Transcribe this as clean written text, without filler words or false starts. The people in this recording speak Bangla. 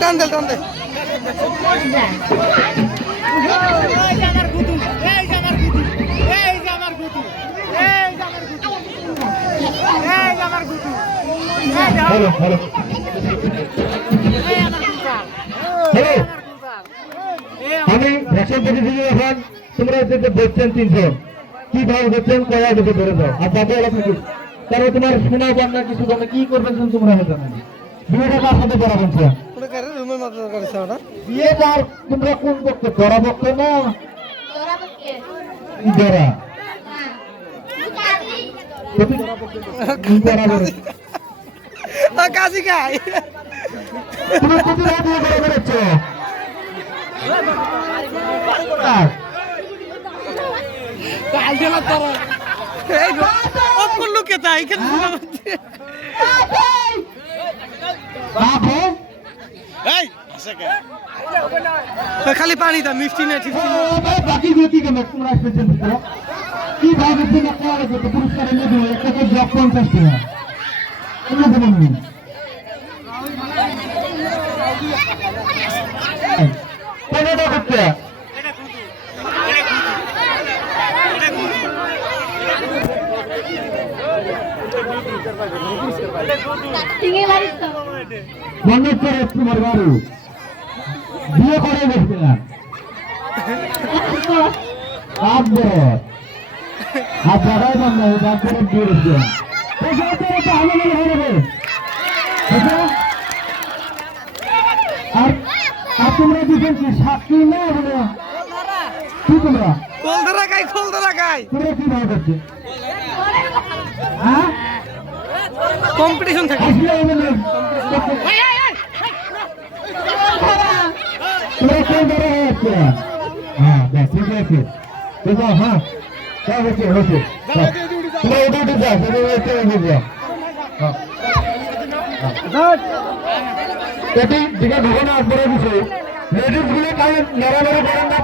টান দে টান দে হ্যালো হ্যালো আমি ভ্যাকসিন দেখেছি এখন তোমরা দেখছেন 300 কি ভাব দেখছেন কয়া দেখে ধরে যাও আর বাকি ওরা থেকে তারপরে তোমার শোনা বান্না কিছু তোমরা কি করবেন তোমরা জানেন বিয়েটা কার সাথে করা বলছে বিয়ে যার তোমরা কোন পক্ষে ধরা পক্ষে না ধরা কাজী খাই তুমি কত বিয়ে করে বেড়াচ্ছ খালি পানি দা মিষ্টি না ঠিক বাকি কি কেন তোমরা স্পেশাল কি ভাবে তোমরা কোয়ারে কত পুরস্কার এনে দিও একটা তো জব 50 টাকা এনে দেবেন নি কোন এটা করতে মনে করে তোমার বাড়ি বিয়ে করে বসবে না আর জায়গায় বান্ধব তারপরে বিয়ে বসবে আর তোমরা দিচ্ছেন কি সাক্ষী না বলে কি তোমরা খোলদারা খাই তোমরা কি ভাবে করছে হ্যাঁ কম্পিটিশন থাকে তোমরা কোন ধরে হচ্ছে হ্যাঁ ব্যাস ঠিক আছে তো যাও হ্যাঁ সব হচ্ছে তোমরা ওটা উঠে যাও সেটা উঠে যাও এটি দিকে ঢুকানো আসবার বিষয় লেডিস গুলো কাজ নড়ানড়ি করেন না